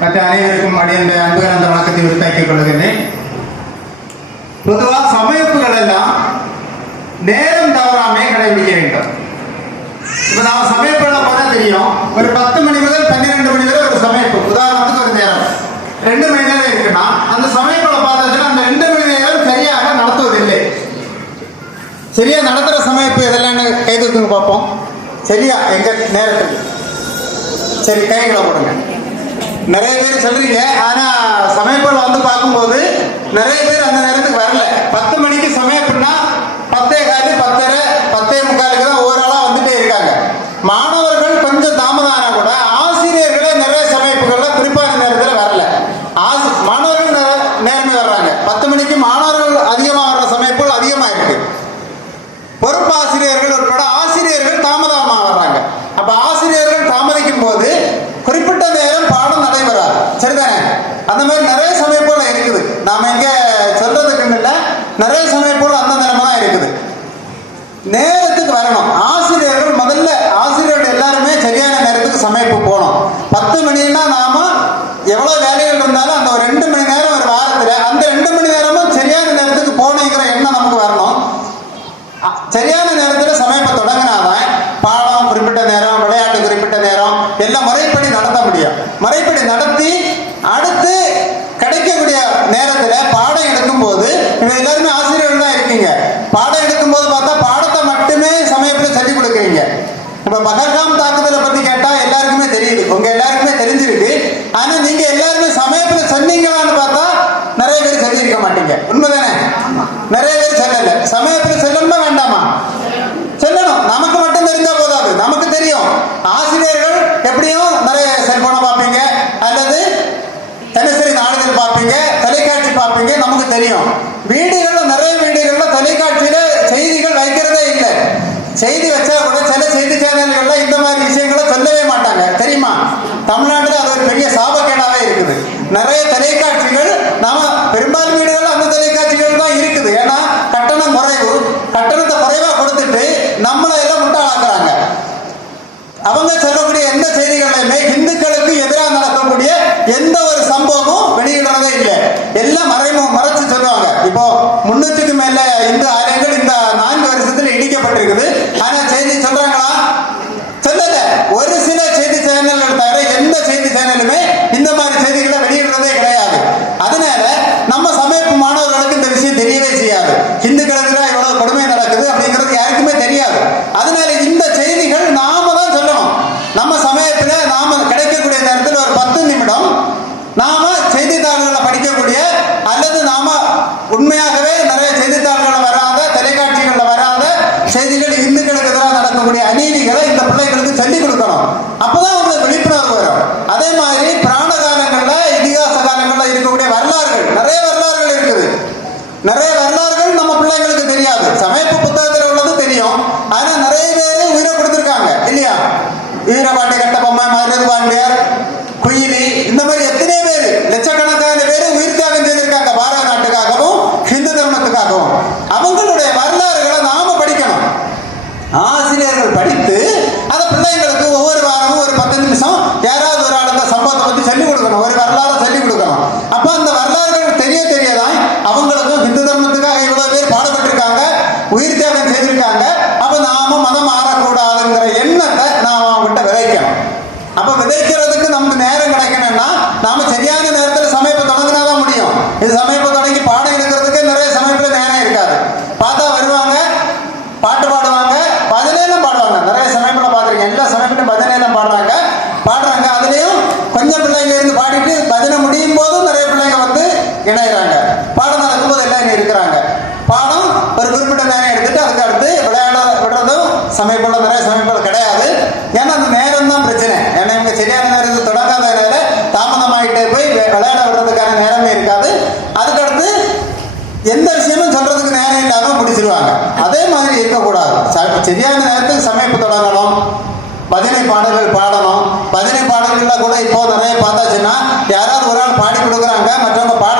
மற்ற அனைவருக்கும் அடைந்த அன்பு கலந்த வணக்கத்தை உரித்தாக்கிக் கொள்கிறேன். பொதுவாக சமைப்புகள் எல்லாம் நேரம் தவறாமே கடைபிடிக்க வேண்டும். இப்போ நாம் சமைப்புகளை பார்த்தா தெரியும். ஒரு பத்து மணி முதல் பன்னிரெண்டு மணி வரை ஒரு சமைப்பு. உதாரணத்துக்கு ஒரு நேரம். ரெண்டு மணி நேரம் இருக்குன்னா அந்த சமைப்புகளை பார்த்தாச்சுன்னா அந்த ரெண்டு மணி நேரம் சரியாக நடத்துவதில்லை. சரியா நடத்துகிற சமைப்பு எதெல்லாம் கை தூக்குங்க பார்ப்போம். சரியா? எங்க நேரத்துக்கு? சரி கைகளை போடுங்க. நிறைய பேர் சொல்றீங்க. ஆனா சமயப்பல் வந்து பார்க்கும்போது நிறைய பேர் அந்த நேரத்துக்கு வரல. பத்து மணிக்கு சமைப்புன்னா பத்தே காலு பத்தரை பத்தே முக்காலுக்கு தான் ஓவராலா வந்துட்டே இருக்காங்க மாணவர்கள் கொஞ்சம் தாமதம் ஆனா கூட ஆசிரியர்களே நிறைய சமைப்புகள்ல குறிப்பான நேரத்தில் வரல ஆசி மாணவர்கள் நே- நேரமே வர்றாங்க பத்து மணிக்கு மாணவர்கள் அதிகமாக வர்ற சமைப்புகள் அதிகமாக இருக்கு பொறுப்பாசிரியர்கள் உட்பட ஆசிரியர்கள் தாமதமாக வர்றாங்க அப்ப ஆசிரியர்கள் தாமதிக்கும் போது குறிப்பிட்ட நேரம் பாடம் நடைபெறாது சரிதானே அந்த மாதிரி நிறைய சமைப்புகள் இருக்குது நாம இங்க சொல்றதுக்கு நிறைய நிறைய போல் அந்த நிலைமை தான் இருக்குது. நேரத்துக்கு வரணும். ஆசிரியர்கள் முதல்ல ஆசிரியர்கள் எல்லாருமே சரியான நேரத்துக்கு சமைப்பு போகணும். பத்து மணின்னா நாம எவ்வளவு வேலைகள் இருந்தாலும் அந்த ஒரு ரெண்டு மணி நேரம் ஒரு வாரத்தில் அந்த ரெண்டு மணி நேரமும் சரியான நேரத்துக்கு போகணுங்கிற எண்ணம் நமக்கு வரணும் அ- சரியான நேரத்தில் சமைப்பை தொடங்கினாதான் பாடம் குறிப்பிட்ட நேரம் விளையாட்டு குறிப்பிட்ட நேரம் எல்லாம் முறைப்படி நடத்த முடியும் முறைப்படி நடத்தி அடுத்து கிடைக்கக்கூடிய நேரத்தில் பாடம் எடுக்கும்போது இவங்க எல்லாருமே ஆசிரியர்கள் தான் இருக்கீங்க. பாடம் எடுக்கும்போது பார்த்தா பாடத்தை மட்டுமே சமயத்தில் சொல்லிக் கொடுக்குறீங்க. இப்போ பகர்காம் தாக்குதலை பற்றி கேட்டால் எல்லாருக்குமே தெரியுது. உங்க எல்லாருக்குமே தெரிஞ்சிருக்கு. ஆனால் நீங்க எல்லாருமே சமயத்தில் சொன்னீங்களான்னு பார்த்தா நிறைய பேர் சொல்லியிருக்க மாட்டீங்க. உண்மைதானே? நிறைய பேர் சொல்லல. சமயத்தில் சொல்லணுமா வேண்டாமா சொல்லணும் நமக்கு மட்டும் தெரிஞ்சா போதாது நமக்கு தெரியும் ஆசிரியர்கள் எப்படியும் நிறைய செல்போனை பார்ப்பீங்க அல்லது தினசரி நாளிதழ் பார்ப்பீங்க தொலைக்காட்சி பார்ப்பீங்க நமக்கு தெரியும் வீடுகள்ல நிறைய வீடுகள்ல தொலைக்காட்சியில செய்திகள் வைக்கிறதே இல்லை. செய்தி வச்சா கூட சில செய்தி சேனல்கள்ல இந்த மாதிரி விஷயங்களை சொல்லவே மாட்டாங்க. தெரியுமா? தமிழ்நாட்டுல அது ஒரு பெரிய சாபக்கேடாவே இருக்குது. நிறைய தொலைக்காட்சிகள் நாம பெரும்பாலும் வீடுகள் அந்த தொலைக்காட்சிகள் தான் இருக்குது ஏன்னா கட்டணம் குறைவு கட்டணத்தை குறைவா கொடுத்துட்டு நம்மளை எல்லாம் முட்டாளாக்குறாங்க அவங்க சொல்லக்கூடிய எந்த செய்திகளையுமே இந்துக்களுக்கு எதிராக நடக்கக்கூடிய எந்த ஒரு சம்பவமும் வெளியிடுறதே இல்லை எல்லாம் மறைமு மறைச்சு சொல்லுவாங்க இப்போ முன்னூத்துக்கு மேல இந்து ஆலயங்கள் இந்த நான்கு வருஷத்துல இடிக்கப்பட்டிருக்குது ஆனா செய்தி சொல்றாங்களா சொல்லல ஒரு சில செய்தி சேனல்கள் தவிர எந்த செய்தி சேனலுமே இந்த மாதிரி செய்திகளை வெளியிடுறதே கிடையாது அதனால நம்ம சமயப்பு மாணவர்களுக்கு இந்த விஷயம் தெரியவே செய்யாது இந்துக்களுக்கு எதிராக இவ்வளவு கொடுமை நடக்குது அப்படிங்கிறது யாருக்குமே தெரியாது அதனால இந்த செய்திகள் நாம தான் சொல்லணும் நம்ம சமயத்துல நாம கிடைக்கக்கூடிய நேரத்தில் ஒரு பத்து நிமிடம் நாம செய்தித்தாள்களை படிக்கக்கூடிய அல்லது நாம உண்மையாகவே நிறைய செய்தித்தாள்களை வராத தொலைக்காட்சிகள்ல வராத செய்திகள் இந்துக்களுக்கு எதிராக நடக்கக்கூடிய அநீதிகளை இந்த பிள்ளைகளுக்கு சொல்லிக் கொடுக்கணும் அப்பதான் அவங்களுக்கு விழிப்புணர்வு வரும் அதே மாதிரி பிராண காலங்கள்ல இதிகாச காலங்கள்ல இருக்கக்கூடிய வரலாறுகள் நிறைய வரலாறுகள் இருக்குது நிறைய வரலாறுகள் நம்ம பிள்ளைங்களுக்கு தெரியாது. சமைப்பு புத்தகத்தில் உள்ளது தெரியும். ஆனா நிறைய பேர் உயிரை கொடுத்துருக்காங்க இல்லையா? வீரபாண்டி கட்டபொம்மை மருது பாண்டியர் குயிலி இந்த மாதிரி எத்தனை பேர் லட்சக்கணக்கான பேர் உயிர் தியாகம் செய்திருக்காங்க பாரத நாட்டுக்காகவும் ஹிந்து தர்மத்துக்காகவும் அவங்களுடைய வரலாறுகளை நாம படிக்கணும் ஆசிரியர்கள் படித்து அதை பிள்ளைங்களுக்கு ஒவ்வொரு வாரமும் ஒரு பத்து நிமிஷம் யாராவது ஒரு ஆளுங்க சம்பவத்தை பத்தி சொல்லிக் கொடுக்கணும் ஒரு வரலாறு சொல்லிக் கொடுக்கணும் அப்ப அந்த வரலாறுகள் தெரிய தெரியதான் அவங்களுக்கும் ஹிந்து தர்மத்துக்காக இவ்வளவு பேர் பாடுபட்டிருக்காங்க உயிர் தியாகம் செய்திருக்காங்க அப்ப நாம மதம் மாறக்கூடாதுங்கிற எண்ணத்தை நாம அவங்ககிட்ட விதைக்கணும். அப்ப விதைக்கிறதுக்கு நமக்கு நேரம் கிடைக்கணும்னா நாம சரியான நேரத்தில் சமைப்பு தொடங்கினாதான் முடியும். இது சமைப்பு இல்லாம அதே மாதிரி இருக்கக்கூடாது. சரியான நேரத்தில் சமைப்பு தொடங்கணும். பஜனை பாடல்கள் பாடணும். பஜனை பாடல்கள்லாம் கூட இப்போ நிறைய பார்த்தாச்சுன்னா யாராவது ஒரு ஆள் பாடி கொடுக்குறாங்க மற்றவங்க பாட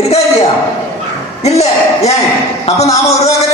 എടുക്കാതിരിക്കാം ഇല്ല ഏ അപ്പൊ നാം ഒഴിവാക്കൽ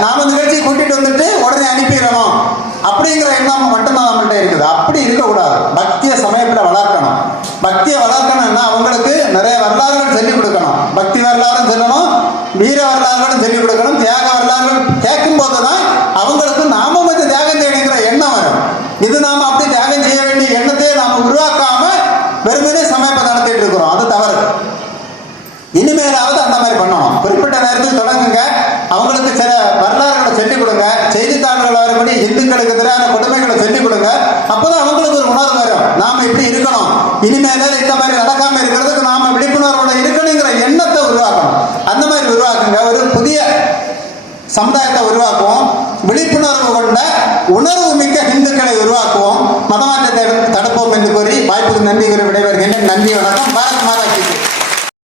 நாம் இந்த நாம கூட்டிட்டு வந்துட்டு உடனே அனுப்பிடணும். அப்படிங்கிற எண்ணம் மட்டும்தான் நம்மள்ட்ட இருக்குது. அப்படி இருக்கக்கூடாது. பக்தியை சமயத்தில் வளர்க்கணும். பக்தியை வளர்க்கணும்னா அவங்களுக்கு நிறைய வரலாறுகள் சொல்லிக் கொடுக்கணும். பக்தி வரலாறும் சொல்லணும் வீர வரலாறுகளும் சொல்லிக் கொடுக்கணும் தியாக வரலாறுகள் கேட்கும் போது தான் அவங்களுக்கு நாம வந்து தியாகம் செய்யணுங்கிற எண்ணம் வரும். இது நாம அப்படி தியாகம் செய்ய வேண்டிய எண்ணத்தையே நாம உருவாக்காம வெறுமனே சமயப்பை நடத்திட்டு இருக்கிறோம். அது தவறு. இனிமேலாவது அந்த மாதிரி பண்ணணும். குறிப்பிட்ட நேரத்தில் தொடங்குங்க. அவங்களுக்கு வரலாறுகளை சொல்லிக் கொடுங்க. செய்தித்தாள்கள் வரும்படி இந்துக்களுக்கு எதிரான கொடுமைகளை சொல்லிக் கொடுங்க. அப்போதான் அவங்களுக்கு ஒரு உணர்வு வரும். நாம இப்படி இருக்கணும். இனிமேல இந்த மாதிரி நடக்காம இருக்கிறதுக்கு நாம விழிப்புணர்வோட இருக்கணுங்கிற எண்ணத்தை உருவாக்கணும். அந்த மாதிரி உருவாக்குங்க. ஒரு புதிய சமுதாயத்தை உருவாக்குவோம். விழிப்புணர்வு கொண்ட உணர்வு மிக்க இந்துக்களை உருவாக்குவோம். மதமாற்றத்தை தடுப்போம் என்று கூறி வாய்ப்புக்கு நன்றி கூறி விடைபெறுகின்ற நன்றி வணக்கம். பாரத் மாதா